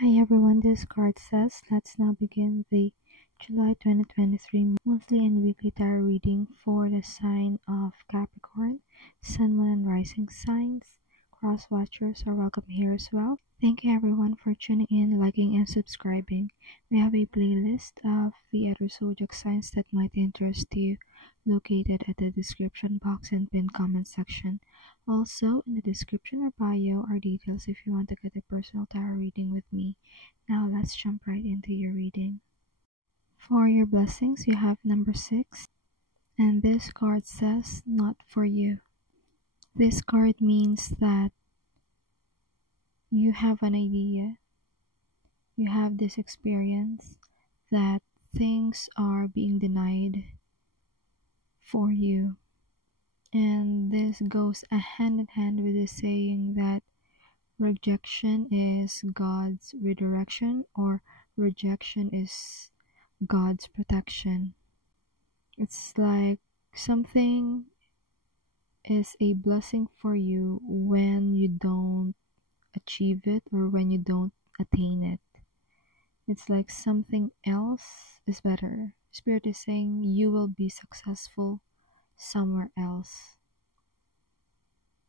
Hi everyone, this card says, let's now begin the July 2023 monthly and weekly tarot reading for the sign of Capricorn, Sun, Moon, and Rising signs. Cross watchers are welcome here as well. Thank you everyone for tuning in, liking, and subscribing. We have a playlist of the other zodiac signs that might interest you, located at the description box and pinned comment section. Also, in the description or bio are details if you want to get a personal tarot reading with me. Now, let's jump right into your reading. For your blessings, you have number 6, and this card says, not for you. This card means that you have an idea, you have this experience that things are being denied for you. And this goes hand in hand with the saying that rejection is God's redirection, or rejection is God's protection. It's like something is a blessing for you when you don't achieve it or when you don't attain it. It's like something else is better. Spirit is saying you will be successful somewhere else.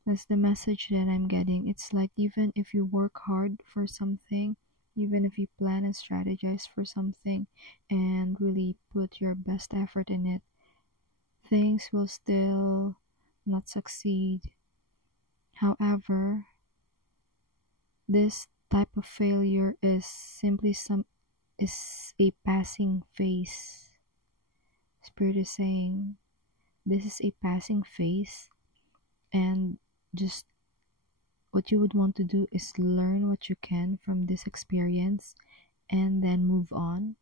That's the message that I'm getting. It's like even if you work hard for something, even if you plan and strategize for something and really put your best effort in it, things will still not succeed. However, this type of failure is simply a passing phase. Spirit is saying this is a passing phase, and just what you would want to do is learn what you can from this experience and then move on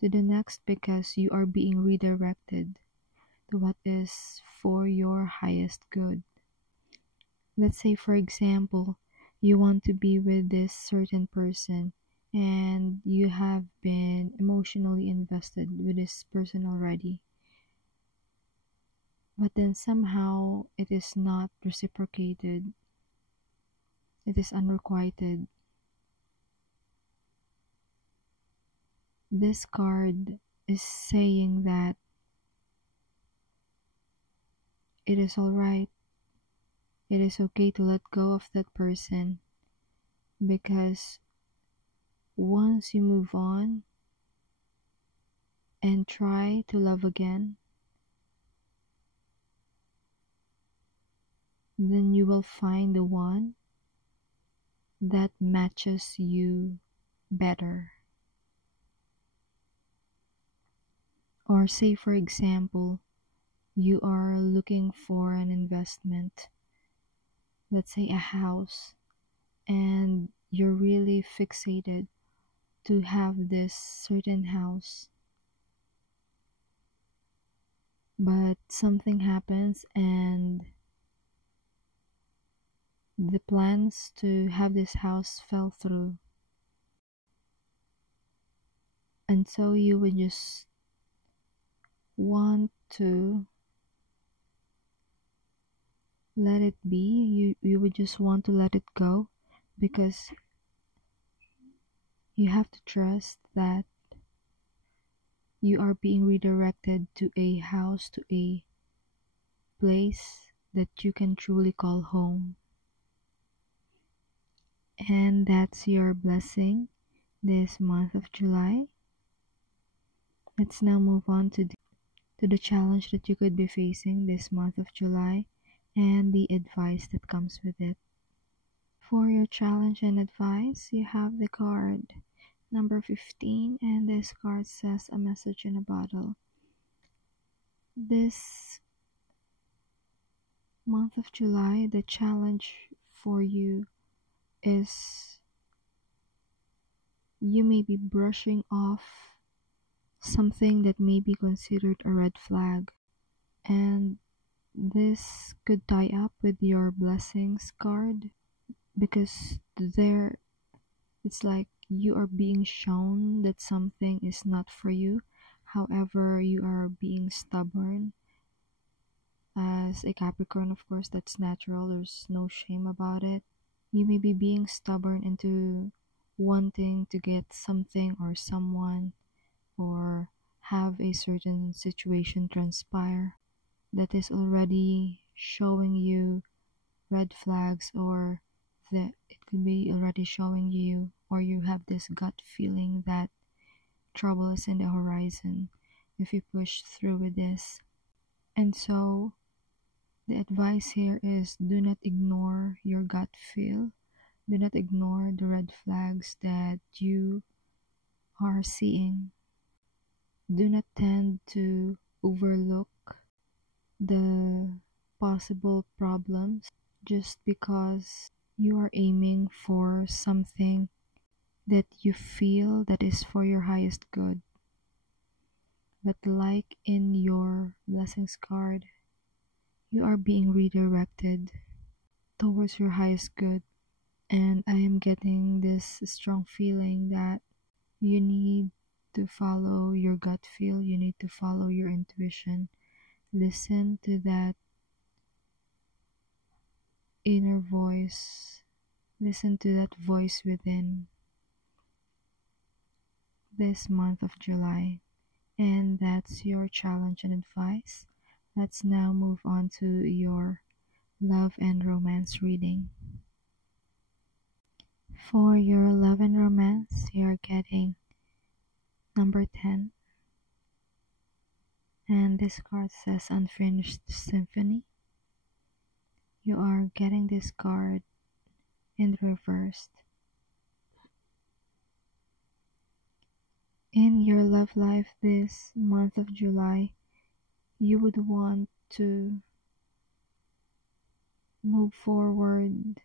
to the next, because you are being redirected to what is for your highest good. Let's say, for example, you want to be with this certain person and you have been emotionally invested with this person already, but then somehow it is not reciprocated, it is unrequited. This card is saying that it is alright, it is okay to let go of that person, because once you move on and try to love again, then you will find the one that matches you better. Or say, for example, you are looking for an investment, let's say a house, and you're really fixated to have this certain house, but something happens and the plans to have this house fell through, and so you would just want to let it be. You would just want to let it go, because you have to trust that you are being redirected to a house, to a place that you can truly call home. And that's your blessing this month of July. Let's now move on to the challenge that you could be facing this month of July and the advice that comes with it. For your challenge and advice, you have the card number 15, and this card says, a message in a bottle. This month of July, the challenge for you is you may be brushing off something that may be considered a red flag, and this could tie up with your blessings card, because there it's like you are being shown that something is not for you. However, you are being stubborn. As a Capricorn, of course, that's natural, there's no shame about it. You may be being stubborn into wanting to get something or someone or have a certain situation transpire that is already showing you red flags, or that it could be already showing you, or you have this gut feeling that trouble is in the horizon if you push through with this. And so the advice here is, do not ignore your gut feel. Do not ignore the red flags that you are seeing. Do not tend to overlook the possible problems just because you are aiming for something that you feel that is for your highest good. But like in your blessings card, you are being redirected towards your highest good. And I am getting this strong feeling that you need to follow your gut feel. You need to follow your intuition. Listen to that inner voice. Listen to that voice within this month of July. And that's your challenge and advice. Let's now move on to your love and romance reading. For your love and romance, you're getting number 10. And this card says Unfinished Symphony. You are getting this card in reversed. In your love life this month of July, you would want to move forward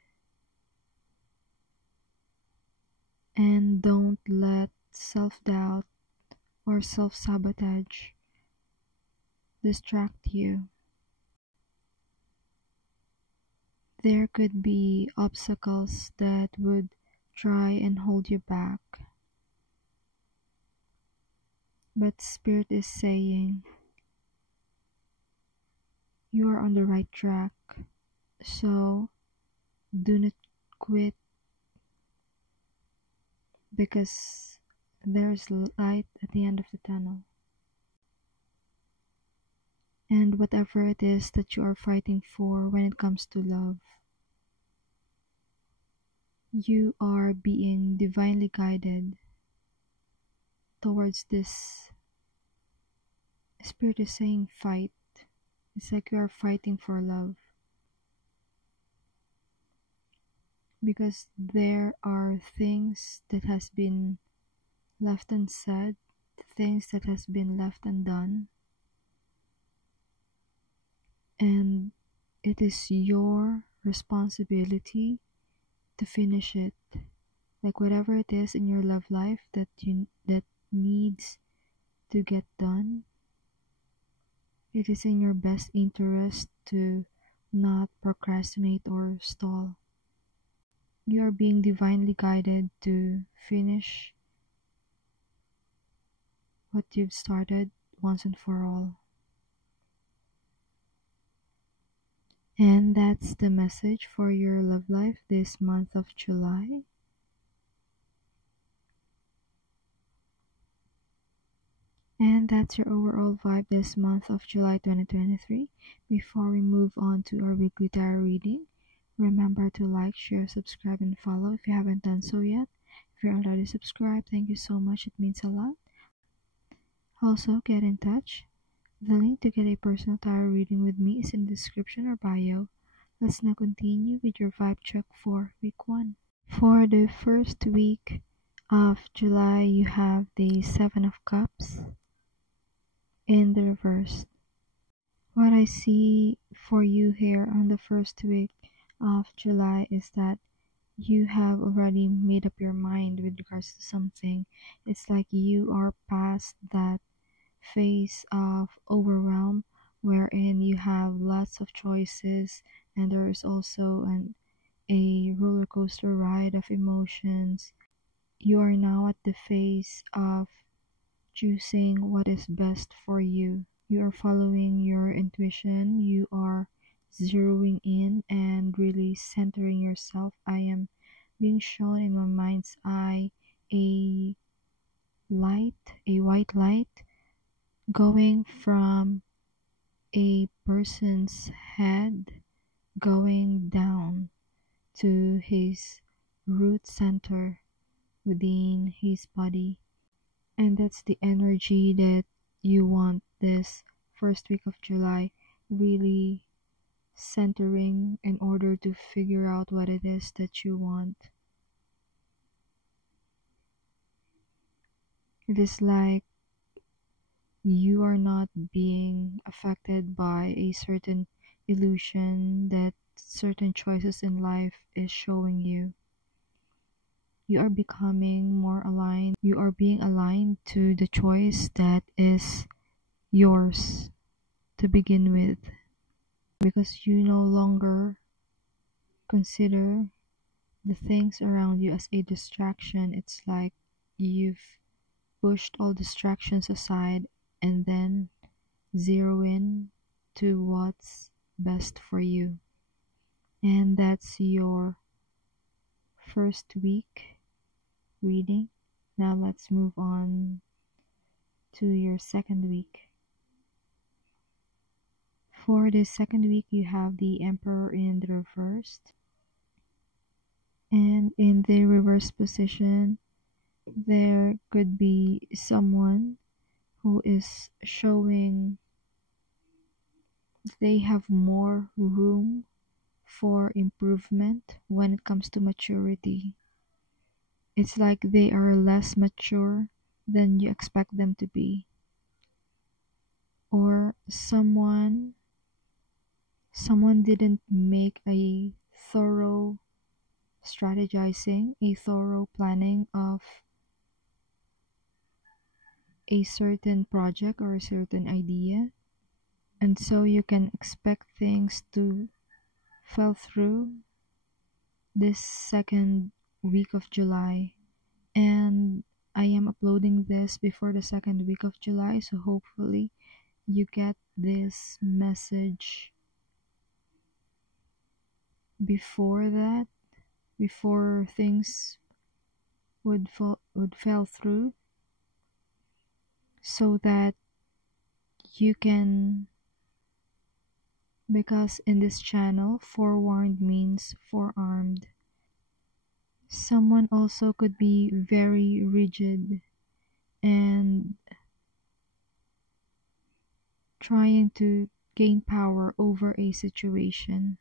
and don't let self-doubt or self-sabotage distract you. There could be obstacles that would try and hold you back. But Spirit is saying you are on the right track. So do not quit, because there's light at the end of the tunnel. And whatever it is that you are fighting for when it comes to love, you are being divinely guided towards this. Spirit is saying fight. It's like you are fighting for love. Because there are things that has been left unsaid, things that has been left undone. And it is your responsibility to finish it. Like whatever it is in your love life that needs to get done, it is in your best interest to not procrastinate or stall. You are being divinely guided to finish what you've started once and for all. And that's the message for your love life this month of July. And that's your overall vibe this month of July 2023. Before we move on to our weekly tarot reading, remember to like, share, subscribe, and follow if you haven't done so yet. If you're already subscribed, thank you so much. It means a lot. Also, get in touch. The link to get a personal tarot reading with me is in the description or bio. Let's now continue with your vibe check for week 1. For the first week of July, you have the 7 of Cups in the reverse. What I see for you here on the first week of July is that you have already made up your mind with regards to something. It's like you are past that phase of overwhelm wherein you have lots of choices, and there is also a roller coaster ride of emotions. You are now at the phase of choosing what is best for you. You are following your intuition. You are zeroing in and really centering yourself. I am being shown in my mind's eye a white light going from a person's head going down to his root center within his body. And that's the energy that you want this first week of July, really centering in order to figure out what it is that you want. It is like you are not being affected by a certain illusion that certain choices in life is showing you. You are becoming more aligned. You are being aligned to the choice that is yours to begin with, because you no longer consider the things around you as a distraction. It's like you've pushed all distractions aside and then zero in to what's best for you. And that's your first week reading. Now let's move on to your second week. For this second week, you have the Emperor in the reversed. And in the reverse position, there could be someone who is showing they have more room for improvement when it comes to maturity. It's like they are less mature than you expect them to be. Or someone didn't make a thorough strategizing, a thorough planning of a certain project or a certain idea, and so you can expect things to fall through this second week of July. And I am uploading this before the second week of July, so hopefully you get this message before that, before things would fall through, so that you can, because in this channel forewarned means forearmed. Someone also could be very rigid and trying to gain power over a situation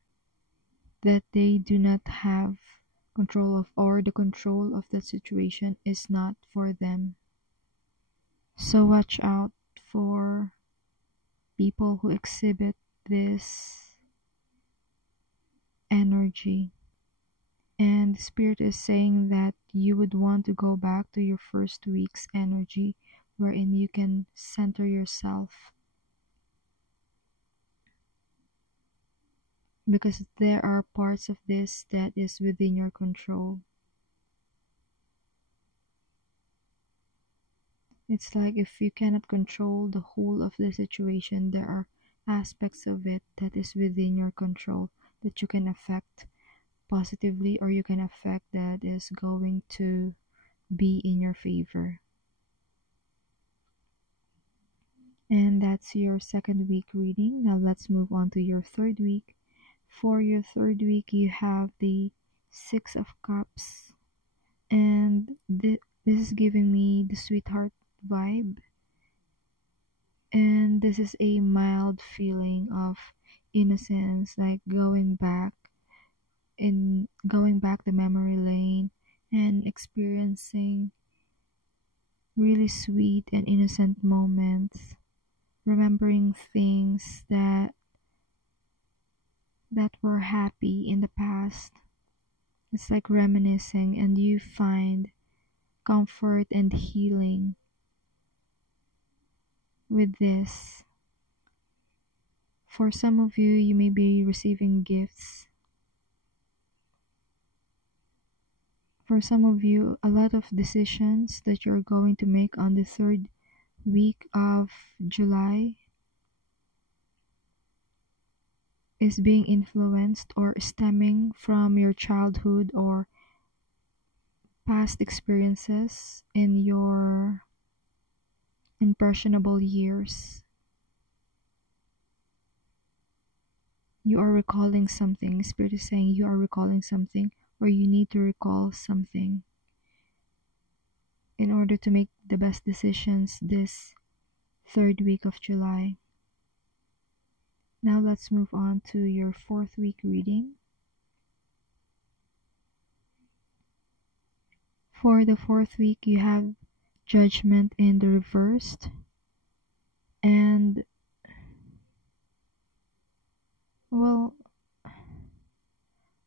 that they do not have control of, or the control of that situation is not for them. So watch out for people who exhibit this energy. And the Spirit is saying that you would want to go back to your first week's energy, wherein you can center yourself, because there are parts of this that is within your control. It's like if you cannot control the whole of the situation, there are aspects of it that is within your control that you can affect positively, or you can affect that is going to be in your favor. And that's your second week reading. Now let's move on to your third week. For your third week, you have the Six of Cups, and this is giving me the sweetheart vibe, and this is a mild feeling of innocence, like going back the memory lane and experiencing really sweet and innocent moments, remembering things that were happy in the past. It's like reminiscing, and you find comfort and healing with this. For some of you, you may be receiving gifts. For some of you, a lot of decisions that you're going to make on the third week of July is being influenced or stemming from your childhood or past experiences in your impressionable years. You are recalling something. Spirit is saying you are recalling something, or you need to recall something in order to make the best decisions this third week of July. Now let's move on to your 4th week reading. For the 4th week, you have Judgment in the reversed, and well,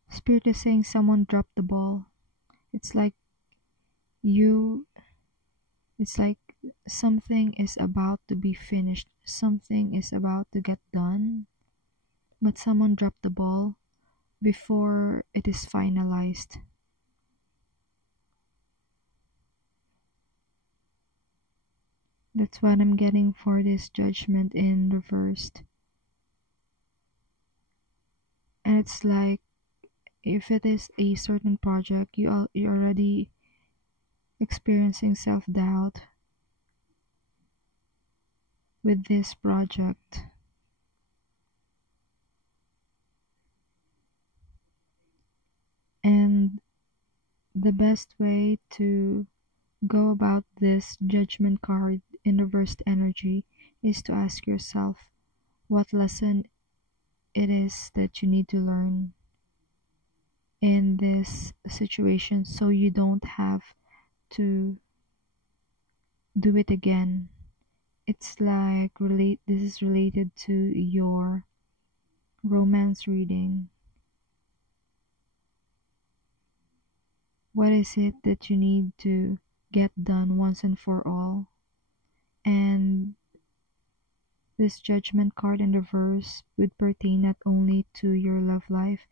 Spirit is saying someone dropped the ball. It's like something is about to be finished, something is about to get done, but someone dropped the ball before it is finalized. That's what I'm getting for this Judgment in reversed. And it's like, if it is a certain project, you're already experiencing self-doubt with this project. And the best way to go about this Judgment card in reversed energy is to ask yourself what lesson it is that you need to learn in this situation, so you don't have to do it again. It's like this is related to your romance reading. What is it that you need to get done once and for all? And this Judgment card in reverse would pertain not only to your love life,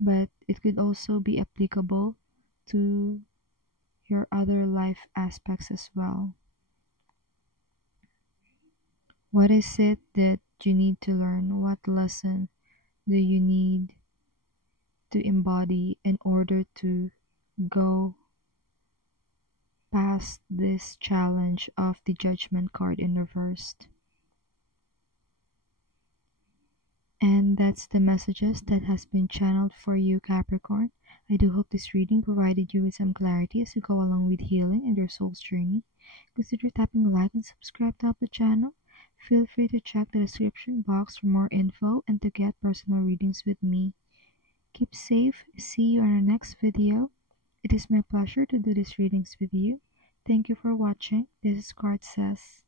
but it could also be applicable to your other life aspects as well. What is it that you need to learn? What lesson do you need to embody in order to go past this challenge of the Judgment card in reversed? And that's the messages that has been channeled for you, Capricorn. I do hope this reading provided you with some clarity as you go along with healing and your soul's journey. Consider tapping like and subscribe to help the channel. Feel free to check the description box for more info and to get personal readings with me. Keep safe. See you in our next video. It is my pleasure to do these readings with you. Thank you for watching. This is CardSays.